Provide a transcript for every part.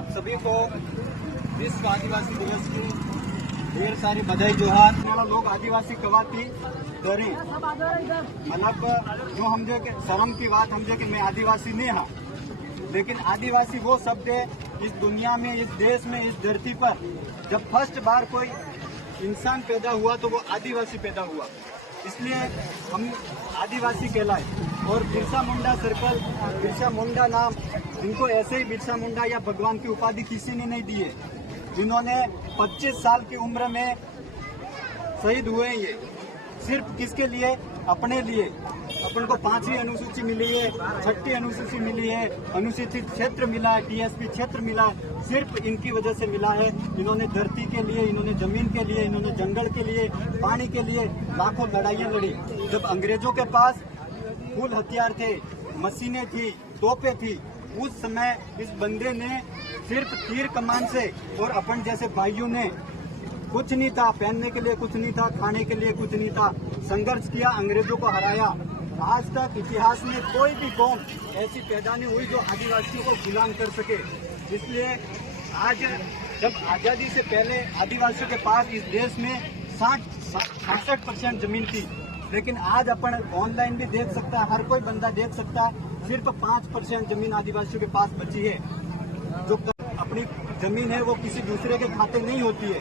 आप सभी को विश्व आदिवासी दिवस की ढेर सारी बधाई जोहार। लोग आदिवासी कवाती करें मतलब जो समझे कि शर्म की बात समझे कि मैं आदिवासी नहीं हाँ, लेकिन आदिवासी वो शब्द है इस दुनिया में, इस देश में, इस धरती पर जब फर्स्ट बार कोई इंसान पैदा हुआ तो वो आदिवासी पैदा हुआ, इसलिए हम आदिवासी कहलाए। और बिरसा मुंडा सर्कल, बिरसा मुंडा नाम इनको ऐसे ही बिरसा मुंडा या भगवान की उपाधि किसी ने नहीं दी है। इन्होंने 25 साल की उम्र में शहीद हुए हैं। ये सिर्फ किसके लिए? अपने लिए। अपन को 5वीं अनुसूची मिली है, 6ठी अनुसूची मिली है, अनुसूचित क्षेत्र मिला है, टीएसपी क्षेत्र मिला है, सिर्फ इनकी वजह से मिला है। इन्होंने धरती के लिए, इन्होंने जमीन के लिए, इन्होंने जंगल के लिए, पानी के लिए लाखों लड़ाइयाँ लड़ी। जब अंग्रेजों के पास फुल हथियार थे, मशीनें थी, तोपें थी, उस समय इस बंदे ने सिर्फ तीर कमान से और अपन जैसे भाइयों ने कुछ नहीं था, पहनने के लिए कुछ नहीं था, खाने के लिए कुछ नहीं था, संघर्ष किया, अंग्रेजों को हराया। आज तक इतिहास में कोई भी कौम ऐसी पैदा नहीं हुई जो आदिवासियों को गुलाम कर सके। इसलिए आज जब आजादी से पहले आदिवासियों के पास इस देश में 60-66% जमीन थी, लेकिन आज अपन ऑनलाइन भी देख सकता है, हर कोई बंदा देख सकता है, सिर्फ 5% जमीन आदिवासियों के पास बची है। जो अपनी जमीन है वो किसी दूसरे के खाते नहीं होती है,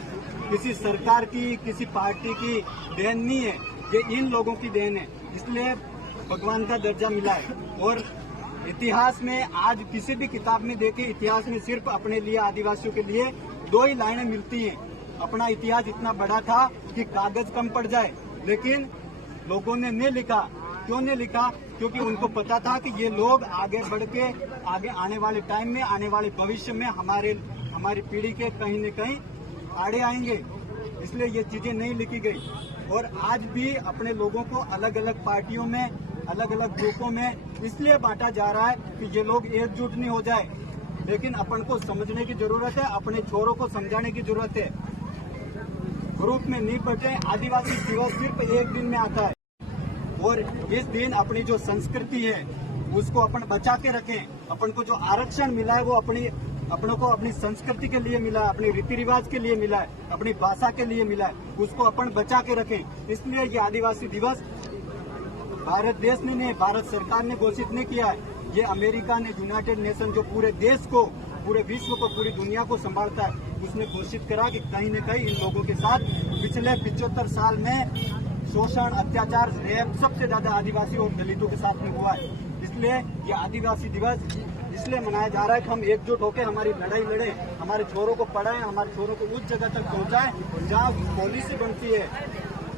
किसी सरकार की, किसी पार्टी की देन नहीं है, ये इन लोगों की देन है। इसलिए भगवान का दर्जा मिला है। और इतिहास में आज किसी भी किताब में देखे, इतिहास में सिर्फ अपने लिए, आदिवासियों के लिए 2 ही लाइनें मिलती हैं। अपना इतिहास इतना बड़ा था कि कागज कम पड़ जाए, लेकिन लोगों ने नहीं लिखा। क्यों नहीं लिखा? क्योंकि उनको पता था कि ये लोग आगे बढ़ के आगे आने वाले टाइम में, आने वाले भविष्य में हमारी पीढ़ी के कहीं न कहीं आड़े आएंगे, इसलिए ये चीजें नहीं लिखी गई। और आज भी अपने लोगों को अलग अलग पार्टियों में, अलग अलग ग्रुपों में इसलिए बांटा जा रहा है कि ये लोग एकजुट नहीं हो जाए। लेकिन अपन को समझने की जरूरत है, अपने छोरों को समझाने की जरूरत है। ग्रुप में नहीं बटे। आदिवासी दिवस सिर्फ एक दिन में आता है और इस दिन अपनी जो संस्कृति है उसको अपन बचा के रखें। अपन को जो आरक्षण मिला है वो अपनों को अपनी संस्कृति के लिए मिला है, अपने रीति रिवाज के लिए मिला है, अपनी भाषा के लिए मिला है, उसको अपन बचा के रखें। इसलिए ये आदिवासी दिवस भारत देश ने नहीं, भारत सरकार ने घोषित नहीं किया है, ये अमेरिका ने, यूनाइटेड नेशन जो पूरे देश को, पूरे विश्व को, पूरी दुनिया को संभालता है, उसने घोषित करा कि कहीं न कहीं इन लोगों के साथ पिछले 75 साल में शोषण, अत्याचार, रेप सबसे ज्यादा आदिवासी और दलितों के साथ में हुआ है। इसलिए ये आदिवासी दिवस इसलिए मनाया जा रहा है कि हम एकजुट होकर हमारी लड़ाई लड़ें, हमारे छोरों को पढ़ाएं, हमारे छोरों को उस जगह तक पहुंचाएं जहां पॉलिसी बनती है।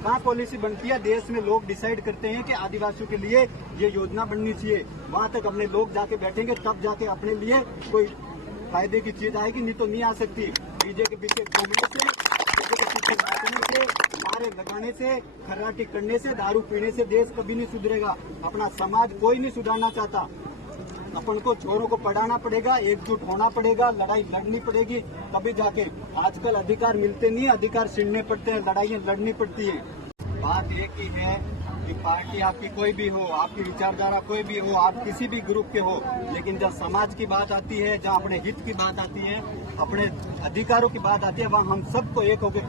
कहाँ पॉलिसी बनती है? देश में लोग डिसाइड करते हैं कि आदिवासियों के लिए ये योजना बननी चाहिए, वहां तक अपने लोग जाके बैठेंगे, तब जाके अपने लिए कोई फायदे की चीज आएगी, नहीं तो नहीं आ सकती। डीजे के पीछे घूमने से, डीजे के पीछे नाचने से, नारे लगाने से, खर्राटी करने से, दारू पीने से देश कभी नहीं सुधरेगा। अपना समाज कोई नहीं सुधारना चाहता। अपन को छोरों को पढ़ाना पड़ेगा, एकजुट होना पड़ेगा, लड़ाई लड़नी पड़ेगी, तभी जाके। आजकल अधिकार मिलते नहीं, अधिकार छीनने पड़ते हैं, लड़ाइयाँ लड़नी पड़ती है। बात एक ही है कि पार्टी आपकी कोई भी हो, आपकी विचारधारा कोई भी हो, आप किसी भी ग्रुप के हो, लेकिन जब समाज की बात आती है, जहाँ अपने हित की बात आती है, अपने अधिकारों की बात आती है, वहाँ हम सबको एक होकर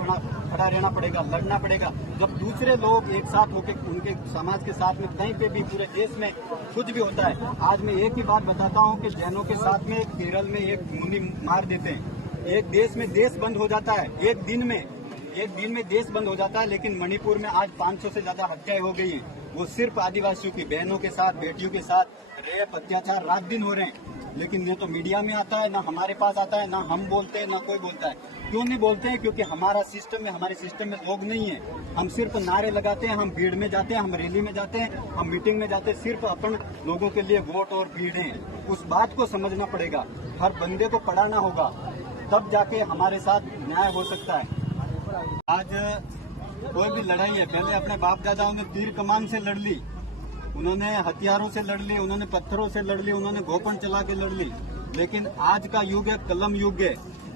खड़ा रहना पड़ेगा, लड़ना पड़ेगा। जब दूसरे लोग एक साथ होकर उनके समाज के साथ में कहीं पे भी, पूरे देश में कुछ भी होता है। आज मैं एक ही बात बताता हूँ कि जैनों के साथ में केरल में एक मुनि मार देते हैं, एक देश में देश बंद हो जाता है, एक दिन में देश बंद हो जाता है। लेकिन मणिपुर में आज 500 से ज्यादा हत्याएं हो गई हैं, वो सिर्फ आदिवासियों की बहनों के साथ, बेटियों के साथ रेप, अत्याचार रात दिन हो रहे हैं। लेकिन न तो मीडिया में आता है, ना हमारे पास आता है, ना हम बोलते हैं, ना कोई बोलता है। क्यों नहीं बोलते हैं? क्योंकि हमारा सिस्टम में, हमारे सिस्टम में लोग नहीं है। हम सिर्फ नारे लगाते हैं, हम भीड़ में जाते हैं, हम रैली में जाते हैं, हम मीटिंग में जाते हैं, सिर्फ अपन लोगों के लिए वोट और भीड़ है। उस बात को समझना पड़ेगा, हर बंदे को पढ़ाना होगा, तब जाके हमारे साथ न्याय हो सकता है। आज कोई भी लड़ाई है, पहले अपने बाप दादाओं ने तीर कमान से लड़ ली, उन्होंने हथियारों से लड़ ली, उन्होंने पत्थरों से लड़ ली, उन्होंने गोपन चला के लड़ ली। लेकिन आज का युग है, कलम युग है।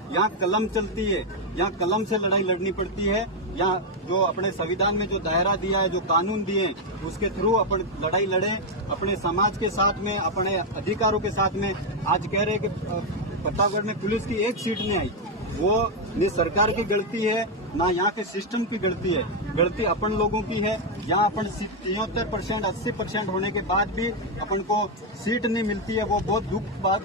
यहाँ कलम चलती है, यहाँ कलम से लड़ाई लड़नी पड़ती है। यहाँ जो अपने संविधान में जो दायरा दिया है, जो कानून दिए हैं, उसके थ्रू अपन लड़ाई लड़े, अपने समाज के साथ में, अपने अधिकारों के साथ में। आज कह रहे हैं कि प्रतापगढ़ में पुलिस की एक सीट नहीं आई, वो न सरकार की गलती है ना यहाँ के सिस्टम की गलती है, गलती अपन लोगों की है। यहाँ अपन 73% 80% होने के बाद भी अपन को सीट नहीं मिलती है, वो बहुत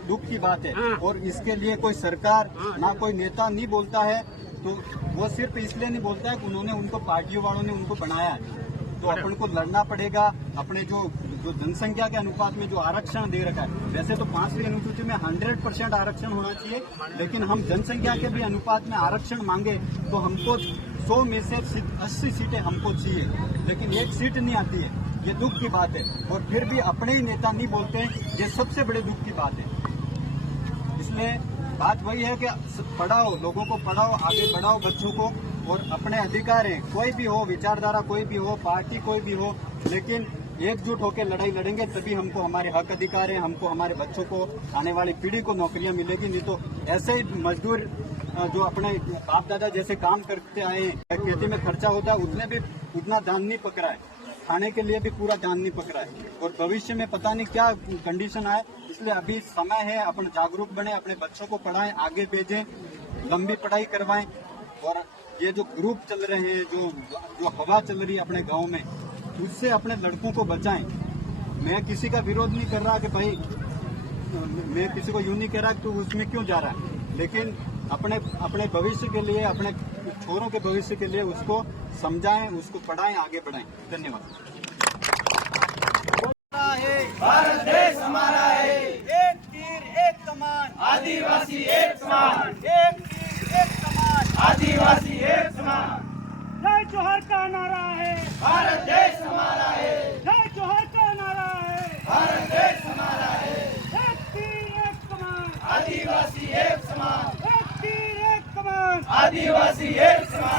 दुख की बात है। और इसके लिए कोई सरकार ना कोई नेता नहीं बोलता है, तो वो सिर्फ इसलिए नहीं बोलता है कि उन्होंने उनको पार्टियों वालों ने उनको बनाया है। तो अपन को लड़ना पड़ेगा अपने जो जनसंख्या के अनुपात में जो आरक्षण दे रखा है। वैसे तो 5वीं अनुसूची में 100% आरक्षण होना चाहिए, लेकिन हम जनसंख्या के भी अनुपात में आरक्षण मांगे तो हमको 100 में से 80 सीटें हमको चाहिए, लेकिन एक सीट नहीं आती है। ये दुख की बात है, और फिर भी अपने ही नेता नहीं बोलते, ये सबसे बड़े दुख की बात है। इसलिए बात वही है कि पढ़ाओ, लोगों को पढ़ाओ, आगे बढ़ाओ बच्चों को, और अपने अधिकार है, कोई भी हो, विचारधारा कोई भी हो, पार्टी कोई भी हो, लेकिन एकजुट होकर लड़ाई लड़ेंगे तभी हमको हमारे हक अधिकार है, हमको हमारे बच्चों को, आने वाली पीढ़ी को नौकरियां मिलेगी। नहीं तो ऐसे ही मजदूर जो अपने बाप दादा जैसे काम करते आए, खेती में खर्चा होता है, उसमें भी उतना दान नहीं पकड़ा है, खाने के लिए भी पूरा दान नहीं पकड़ा है, और भविष्य में पता नहीं क्या कंडीशन आए। इसलिए अभी समय है, अपन जागरूक बने, अपने बच्चों को पढ़ाएं, आगे भेजें, लंबी पढ़ाई करवाएं। और ये जो ग्रुप चल रहे हैं, जो हवा चल रही है अपने गांव में, उससे अपने लड़कों को बचाएं। मैं किसी का विरोध नहीं कर रहा कि भाई, मैं किसी को यूं नहीं कह रहा कि तू उसमें क्यों जा रहा है, लेकिन अपने भविष्य के लिए, अपने छोरों के भविष्य के लिए उसको समझाएं, उसको पढ़ाएं, आगे बढ़ाएं। धन्यवाद। भारत देश हमारा है, एक तीर एक कमान, आदिवासी एक समान, एक तीर एक कमान, आदिवासी एक समान। जय जोहर का नारा है, भारत देश हमारा है, जय जोहर का नारा है, भारत देश हमारा है, एक तीर एक कमान, आदिवासी एक समान, एक तीर एक कमान, आदिवासी एक समान।